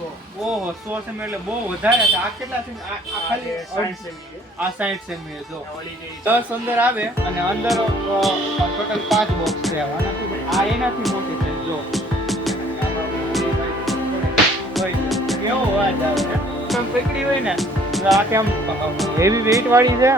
ઓહો સો સેમી એટલે બહુ વધારે છે. આ કેટલા સેમી? આ આ ખાલી સાઠ સેમી છે. આ સાઈઠ સેમી ઓલી જે. દસ અંદર આવે અને અંદર ટોટલ પાંચ બોક્સ છે. આ એનાથી મોટી છે જો. કેવો અવાજ આવે છે. પકડી હોય ને આ કેમ હેવી વેઇટ વાળી છે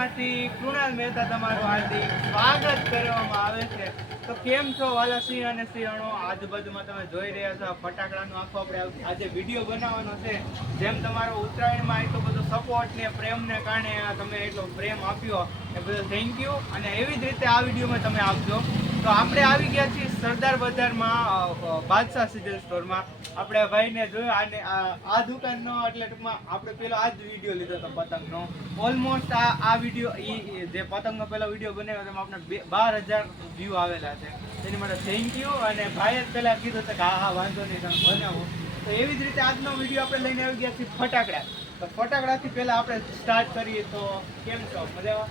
માંથી કૃણાલ મહેતા તમારું હાર્દિક સ્વાગત કરવામાં આવે છે. તો કેમ છો વાલા સિંહ અને સિંહણો? આજુબાજુમાં તમે જોઈ રહ્યા છો ફટાકડાનો આખો આપણે આજે વીડિયો બનાવવાનો છે. જેમ તમારો ઉત્તરાયણમાં એટલો બધો સપોર્ટ ને પ્રેમને કારણે તમે એટલો પ્રેમ આપ્યો. એ બધો થેન્ક યુ અને એવી જ રીતે આ વિડીયોમાં તમે આપજો તો આપણે આવી ગયા છીએ સરદાર બજારમાં બાદશાહ સિઝલ સ્ટોરમાં. આપણે ભાઈને જોયું આને આ દુકાનનો એટલે ટૂંકમાં આપણે પેલો આ જ વીડિયો લીધો હતો પતંગનો. ઓલમોસ્ટ આ આ વીડિયો એ જે પતંગનો પેલો વીડિયો બનાવ્યો તેમાં આપણે બાર હજાર વ્યૂ આવેલા છે. તેની માટે થેન્ક યુ અને ભાઈએ જ પહેલાં કીધું હતું કે હા હા, વાંધો નહીં, તમે બનાવો. તો એવી જ રીતે આજનો વીડિયો આપણે લઈને આવી ગયા છીએ ફટાકડા. તો ફટાકડાથી પહેલાં આપણે સ્ટાર્ટ કરીએ તો કેમ છો? મજામાં?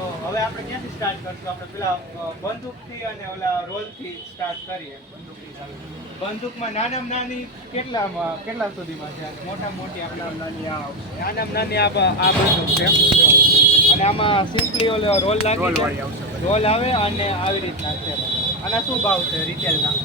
તો હવે આપણે ક્યાંથી સ્ટાર્ટ કરશું? આપણે પેલા બંદૂકથી અને ઓલા રોલથી સ્ટાર્ટ કરીએ. બંદૂકથી ચાલુ બંદૂકમાં નાનામાં નાની કેટલામાં કેટલા સુધીમાં છે? મોટા મોટી આપણે નાની આ આવશે. નાનામાં નાની આ આ બંદૂક છે અને આમાં સિમ્પલી ઓલો રોલ લાગે રોલ આવે અને આવી રીતના છે. આના શું ભાવ છે રિટેલના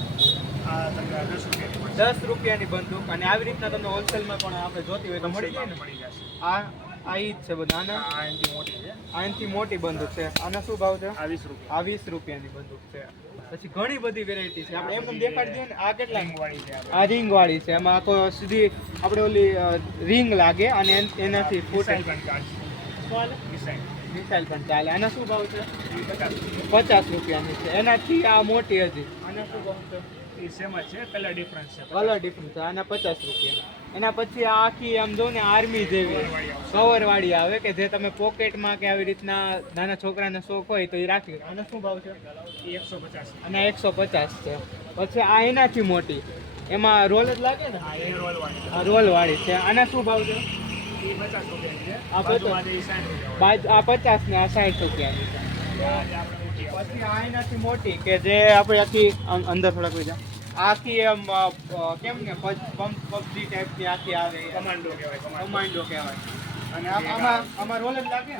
દસ રૂપિયાની બંદૂક. અને આવી રીતના તમને હોલસેલમાં પણ આપણે જોતી હોય તો મળી જાય ને? મળી જશે. આ આ ઈ જ છે બધા આના આ એનથી મોટી છે. આનાથી મોટી બંદૂક છે. આના શું ભાવ છે? આ વીસ રૂપિયા. આ વીસ રૂપિયાની બંદૂક છે. પછી ઘણી બધી વેરાયટી છે. આપણે એમ દેખાડી દઈએ ને આ કેટલા? વાળી છે આ રિંગ વાળી છે. એમાં આખો સીધી આપણે ઓલી રિંગ લાગે અને એન- એનાથી ફૂટે. પણ ચાલશે મિસાઇલ પણ ચાલે. આના શું ભાવ છે? પચાસ રૂપિયાની છે. એનાથી આ મોટી હતી આના શું ભાવ છે? એ સેમ છે. કલર ડિફરન્સ છે. કલર ડિફરન્સ છે. આના પચાસ રૂપિયા. એના પછી આ આખી આમ જો ને આર્મી જેવી વાળી કવર વાળી આવે કે જે તમે પોકેટમાં કે આવી રીતના નાના છોકરાને શોખ હોય તો એ રાખી આને શું ભાવ છે? એકસો પચાસ. અને એકસો પચાસ છે. પછી આ એનાથી મોટી. એમાં રોલ જ લાગે ને? હા એ રોલ વાળી. આ રોલ વાળી છે. આના શું ભાવ છે? આ બાજ પચાસ ને આ સાઠ રૂપિયાની છે. પછી આ એનાથી મોટી કે જે આપણે આખી અંદર થોડાક વઈ જા આખી એમ કેમ ને પબજી ટાઈપથી આખી આવે. કમાન્ડો કહેવાય કમાન્ડો કહેવાય. અને આમ- આમાં રોલ જ લાગે ને?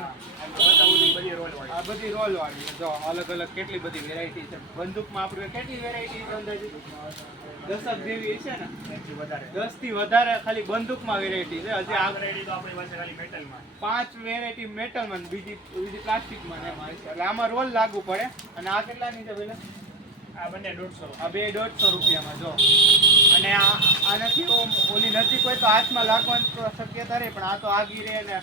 બધી બધી રોલ આ બધી રોલ વાળી જો અલગ અલગ કેટલી બધી વેરાયટી છે. બંદૂકમાં આપણે કેટલી વેરાયટી છે અંદાજે? દસક જેવી છે ને? દસથી વધારે ખાલી બંદૂકમાં વેરાયટી છે. હજી આ વેરાયટી તો આપણી પાસે ખાલી મેટલમાં પાંચ વેરાયટી મેટલમાં બીજી બીજી પ્લાસ્ટિકમાં એમાં એટલે આમાં રોલ લાગુ પડે. અને આ કેટલાની છે પેલા? આ બંને દોઢસો. આ બે દોઢસો રૂપિયામાં જો. અને આ આનાથી ઓલી નજીક હોય તો હાથમાં લાગવાની શક્યતા રહે પણ આ તો આગી રહે અને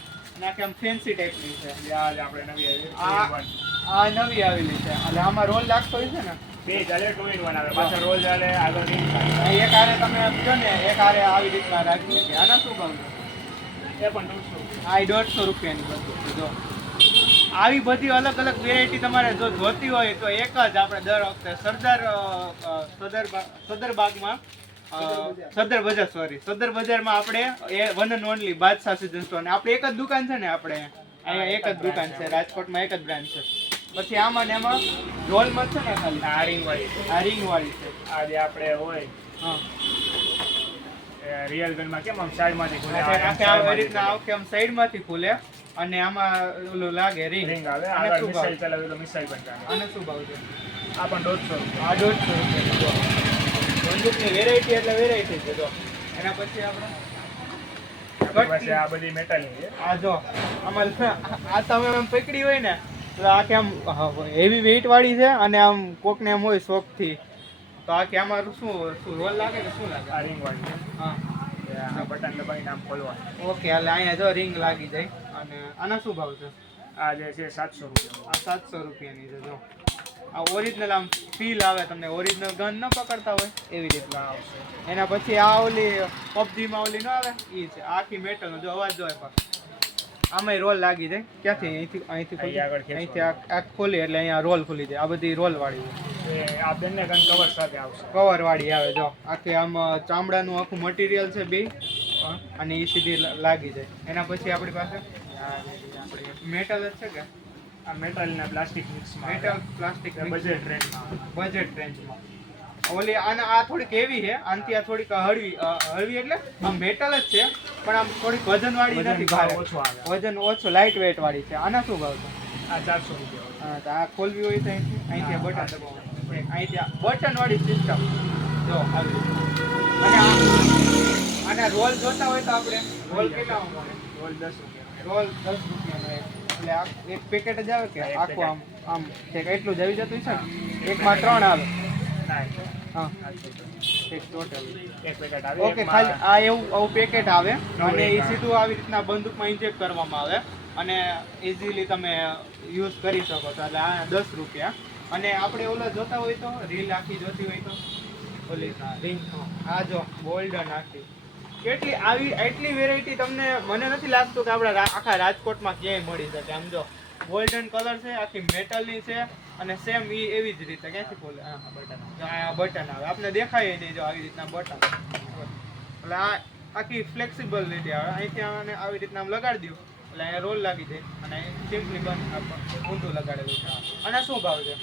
આખી આમ ફેન્સી ટાઈપની છે. આપણે નવી આવી આ નવી આવેલી છે. એટલે આમાં રોલ લાગતો હોય છે ને? બે ચાલે ટુ ઇન વન આવે. રોલ ચાલે આગળ એક હારે તમે જો ને એક હારે આવી રીતના રાખી શકે. આના શું ભાવ એ પણ દોઢસો. આ દોઢસો રૂપિયાની બંદૂક છે જો. આવી બધી અલગ અલગ વેરાયટી તમારે જો જોતી હોય તો એક જ આપણે દર વખતે સરદાર સદર બા- સદર બાગમાં સદર બજાર. સોરી સદર બજારમાં આપણે એ one and only Badshah season store આપણે એક જ દુકાન છે ને આપણે? અહીંયા એક જ દુકાન છે રાજકોટમાં એક જ બ્રાન્ચ છે. પછી આમાં ને એમાં રોલમાં છે ને ખાલી? આ રિંગ વાળી છે. આ રિંગ વાળી છે. આ જે આપણે હોય હા. રિયલ ગનમાં કેમ આમ side માંથી ખુલે? આખે આવી રીતના આખે આમ સાઈડમાંથી ખુલે. અને આમાં ઓલું લાગે રિંગ રિંગ આવે. ભાવ? મિસાઈલ ચલાવે તો મિસાઈલ પણ ચાલે. આને શું ભાવ છે? આ પણ દોઢસો રૂપિયા. આ દોઢસો રૂપિયાની જો. બંદૂકની વેરાયટી એટલે વેરાયટી છે જો. એના પછી આપણે? આ બધી મેટલની છે. આ જો. આમાં આ તમે આમ પકડી હોય ને તો આખી આમ હેવી વેઇટ વાળી છે અને આમ કોકને એમ હોય શોખથી. તો આખી આમાં શું શું રોલ લાગે કે શું લાગે? આ ring વાળી હા. આ બટન દબાવીને આમ ખોલવાનું. ઓકે હાલે અહીંયા જો રિંગ લાગી જાય. અને આના શું ભાવ છે? આ જે છે સાતસો રૂપિયા આ સાતસો રૂપિયાની છે જો. આ ઓરિજિનલ આમ ફીલ આવે તમને. ઓરિજિનલ ગન ન પકડતા હોય. એવી રીતના આવશે. એના પછી આ ઓલી પબજીમાં ઓલી ન આવે? એ છે. આખી મેટલનો જો અવાજ જો પણ આમાંય રોલ લાગી જાય. ક્યાંથી? અહીંથી અહીંથી ખોલી? આગળ અહીંથી આ ખોલી એટલે અહીંયા રોલ ખુલી જાય. આ બધી રોલ વાળી આ બંને ગન કવર સાથે આવશે. કવર વાળી આવે જો. આખી આમ ચામડાનું આખું મટીરિયલ છે બે અને એ સીધી લાગી જાય. એના પછી આપણી પાસે મેટલ જ છે કે? આ મેટલ ને પ્લાસ્ટિક મિક્સમાં મેટલ પ્લાસ્ટિક બજેટ રેન્જમાં બજેટ રેન્જમાં ઓલી આના આ થોડીક એવી છે. આનથી આ થોડીક હળવી હળવી એટલે આમ મેટલ જ છે. પણ આમ થોડીક વજન વાળી નથી ભારે. વજન ઓછો લાઇટ વેટ વાળી છે. આના શું ભાવ છે? આ ચારસો રૂપિયા હા, તો આ ખોલવી હોય તો અહીંથી અહીંથી બટન દબાવવાનું અહીંથી આ બટન વાળી સિસ્ટમ જો આવી અને આના રોલ જોતા હોય તો આપણે રોલ કેટલા રોલ દસ રૂપિયા. રોલ દસ રૂપિયાનો એક. એટલે આ એક પેકેટ જ આવે કે આખું આમ આમ છે એટલું જ આવી જતું છે ને એકમાં ત્રણ આવે. હા. એક ટોટલ એક પેકેટ આવે ઓકે ખાલી આ એવું આવું પેકેટ આવે અને એ સીધું આવી રીતના બંદૂકમાં ઇન્જેક્ટ કરવામાં આવે અને ઇઝીલી તમે યુઝ કરી શકો છો. એટલે આ દસ રૂપિયા. અને આપણે ઓલા જોતા હોય તો રીલ આખી જોતી હોય તો? ઓલી રિંગ આ જો ગોલ્ડન આખી કેટલી આવી એટલી વેરાયટી તમને મને નથી લાગતું કે આપણા આખા રાજકોટમાં ક્યાંય મળી શકે. આમ જો ગોલ્ડન કલર છે આખી મેટલની છે અને સેમ ઈ એવી જ રીતે. ક્યાંથી ખોલે હા બટન જો આ બટન આવે. આપણે દેખાય નહીં જો આવી રીતના બટન. એટલે આ આખી ફ્લેક્સિબલ રીતે આવે. અહીંથી આને આવી રીતના આમ લગાડી દો. એટલે અહીંયા રોલ લાગી જાય. અને સિમ્પલી બંધ ઊંધું લગાડેલું છે. અને શું ભાવ છે?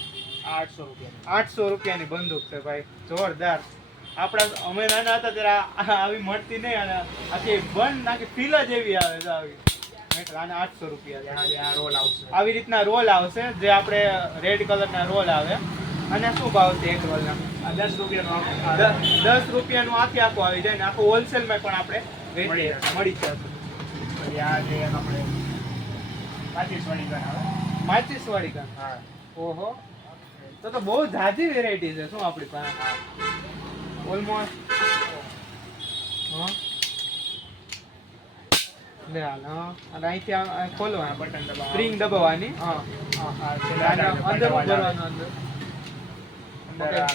આઠસો રૂપિયા આઠસો રૂપિયાની બંદૂક છે ભાઈ. જોરદાર. આપણા અમે નાના હતા ત્યારે આવી મળતી નહીં અને આખી બન નાખી ફીલ જ એવી આવે છે આવી. એટલે આઠસો રૂપિયા રોલ આવશે. આવી રીતના રોલ આવશે જે આપણે રેડ કલરના રોલ આવે. અને શું ભાવ છે એક રોલના? આ દસ રૂપિયાનો દસ રૂપિયાનું આખી આખું આવી જાય ને આખું હોલસેલમાં પણ આપણે મળી જશે. આ જે આપણે પાંચીસ વાળી ગન આવે. માચીસ વાળી હા. ઓહો. તો તો બહુ ઝાઝી વેરાયટી છે શું આપણી પાસે? ઓલમોસ્ટ લે હાલ હા. અને અહીંથી આ- આ બટન દબાવવા સ્પ્રિંગ દબાવવાની? હા હા, હા. અંદર ભરવાનું અંદર. અંદર.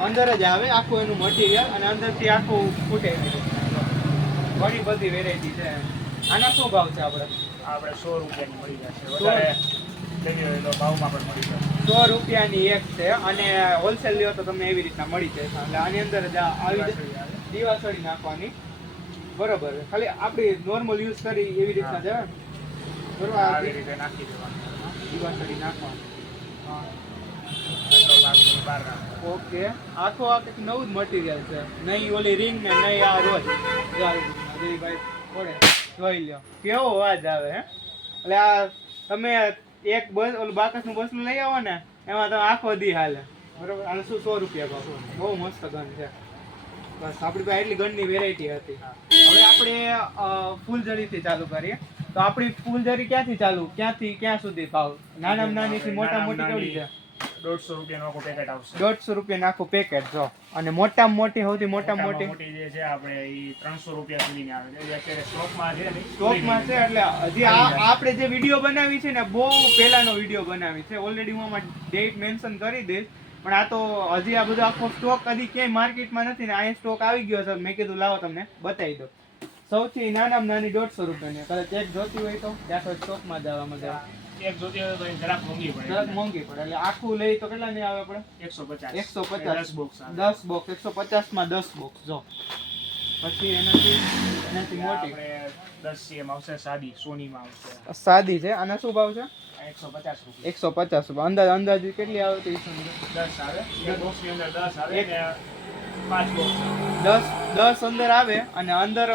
અંદર જ આવે આખું એનું મટીરિયલ અને અંદરથી આખું ફૂટે. ઘણી બધી વેરાયટી છે. આના શું ભાવ છે આપણે આપણે સો રૂપિયાની મળી જશે. વધારે સો રૂપિયાની એક છે અને હોલસેલ લ્યો તો તમને એવી રીતના મળી જશે એટલે આની અંદર જ આવી દિવાસળી નાખવાની. બરોબર. ખાલી આપણે નોર્મલ યુઝ કરી એવી રીતના જ બરોબર આવી રીતે નાખી દેવાની. દીવાસળી નાખવાની. ઓકે. આખો આ કંઈક નવું જ મટીરિયલ છે. નહીં ઓલી રિંગ ને નહીં આ રોજ. આવી પડે જોઈ લ્યો. કેવો અવાજ આવે હે? એટલે આ તમે એક બસ ઓલું બાકસનું બસનું લઈ આવો ને એમાં તમે આખો દી હાલે. બરોબર? અને શું સો રૂપિયા કહો બહુ મસ્ત ગન છે. બસ આપણી પાસે એટલી ગનની વેરાયટી હતી. હવે આપણે ફૂલઝરીથી ચાલુ કરીએ. તો આપણી ફૂલઝરી ક્યાંથી ચાલુ? ક્યાંથી ક્યાં સુધી ભાવ? નાનામાં નાનીથી મોટા મોટી કેવડી છે? દોઢસો રૂપિયાનું આખું પેકેટ આવશે. દોઢસો રૂપિયાનું આખું પેકેટ જો. અને મોટામાં મોટી સૌથી મોટામાં મોટી? મોટી જે છે આપણે એ ત્રણસો રૂપિયા સુધીની આવે છે. જે અત્યારે સ્ટોકમાં છે સ્ટોકમાં છે એટલે હજી આ આપણે જે વીડિયો બનાવી છે ને બહુ પહેલાનો વીડિયો બનાવી છે. ઓલરેડી હું આમાં ડેટ મેન્શન કરી દઈશ. પણ આ તો હજી આ બધો આખો સ્ટોક હજી ક્યાંય માર્કેટમાં નથી ને અહીંયા સ્ટોક આવી ગયો છે. મેં કીધું લાવો તમને બતાવી દો સૌથી નાનામાં નાની દોઢસો રૂપિયાની. કદાચ એક જોતી હોય તો ત્યાં તો સ્ટોકમાં જવા મજા આવે. એક જોતી હોય તો જરાક મોંઘી પડે. જરાક મોંઘી પડે. એટલે આખું લઈ તો કેટલા ની આવે આપણે? એકસો પચાસ. એકસો પચાસ. દસ બોક્સ દસ બોક્સ એકસો પચાસમાં દસ બોક્સ જો. પછી એનાથી એનાથી મોટી. દસ સીએમ આવશે સાદી સોનીમાં આવશે. સાદી છે. આના શું ભાવ છે? એકસો પચાસ રૂપિયા. એકસો પચાસ રૂપિયા. અંદાજ અંદાજ કેટલી આવે તો દસ આવે. એક બોક્સની અંદર દસ આવે દસ દસ અંદર આવે અને અંદર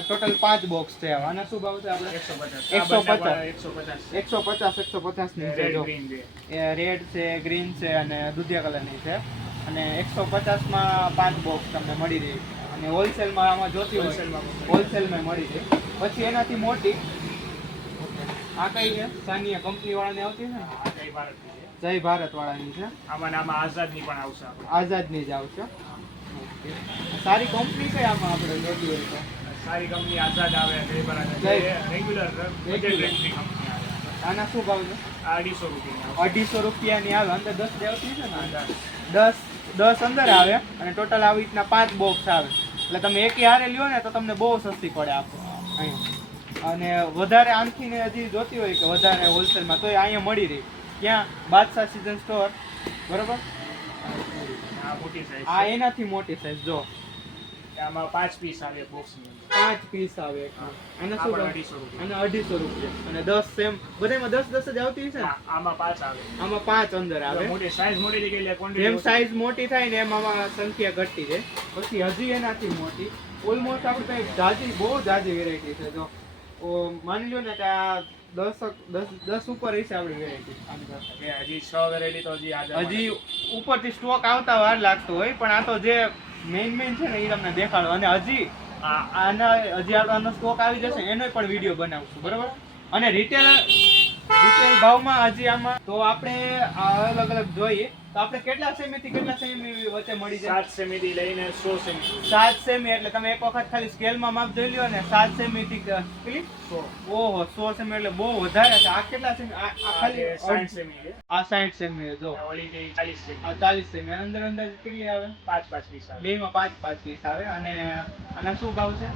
ટોટલ પાંચ બોક્સ છે આના શું ભાવ છે આપણે? એકસો પચાસ. એકસો પચાસ. એકસો પચાસ એકસો પચાસ એકસો પચાસની છે રેડ છે એ રેડ છે ગ્રીન છે અને દુધિયા કલરની છે. અને એકસો પચાસમાં પાંચ બોક્સ તમને મળી રહી અને હોલસેલમાં આમાં જોતી હોલસેલમાં હોલસેલમાં મળી જાય પછી એનાથી મોટી આ કઈ છે? સાનિયા કંપની વાળાને આવતી છે ને? આ કઈ ભારતની જય ભારત વાળાની છે. આમાં આમાં આઝાદની પણ આવશે આઝાદની જ આવશે. સારી કંપની કઈ આમાં આપણે જોતી હોય તો સારી કંપની આઝાદ આવે જય ભારત. રેગ્યુલર બજેટ રેન્જની કંપની આવે. આના શું ભાવ છે? અઢીસો રૂપિયા અઢીસો રૂપિયાની આવે. અંદર દસ દેવતી છે ને? દસ. દસ અંદર આવે અને ટોટલ આવી રીતના પાંચ બોક્સ આવે. એટલે તમે એક હારે લ્યો ને તો તમને બહુ સસ્તી પડે આપો. અહીંયા. અને વધારે આનથી ને હજી જોતી હોય કે વધારે હોલસેલમાં તો અહીંયા મળી રહી. ક્યાં બાદશાહ સિઝન સ્ટોર બરોબર? આ એનાથી મોટી સાઈઝ જો. આમાં પાંચ પીસ આવે બોક્સની પાંચ પીસ આવે એક. શું પણ અઢીસો રૂપિયા. અને દસ સેમ. બધામાં દસ દસ જ આવતી છે આમાં પાંચ આવે. આમાં પાંચ અંદર આવે. મોટી સાઈઝ મોટી થઈ ગઈ જેમ સાઈઝ મોટી થાય ને એમ આમાં સંખ્યા ઘટતી જાય. પછી હજી એનાથી મોટી. ઓલમોસ્ટ આપણે કંઈ જાજી બહુ જાજી વેરાયટી છે જો. માની લો ને કે આ દસ દસ દસ ઉપર હશે આપણી વેરાયટી. હજી છ વેરાયટી તો હજી આજે હજી ઉપરથી સ્ટોક આવતા વાર લાગતો હોય પણ આ તો જે મેઇન મેઇન છે ને એ તમને દેખાડો. અને હજી આ- આના હજી આનો સ્ટોક આવી જશે એનો પણ વીડિયો બનાવશું બરાબર? અને રિટેલ રિટેલ ભાવમાં હજી આમાં તો આપણે આ અલગ અલગ જોઈએ. તો આપણે કેટલા સેમી થી કેટલા સેમી વચ્ચે મળી જાય? સાત સેમી થી લઈને સો સેમી. સાત સેમી એટલે તમે એક વખત ખાલી સ્કેલમાં માપ જોઈ લ્યો ને સાત સેમી થી ક- કેટલી? સો. ઓહો સો સેમી એટલે બહુ વધારે છે. આ કેટલા સેમી? આ ખાલી સાઠ સેમી છે. આ સાઠ સેમી જો. ઓલી કઈ ચાલીસ સેમી. આ ચાલીસ સેમી. અંદર અંદર કેટલી આવે? પાંચ પાંચ પીસ આવે. બે માં પાંચ પાંચ પીસ આવે. અને આના શું ભાવ છે?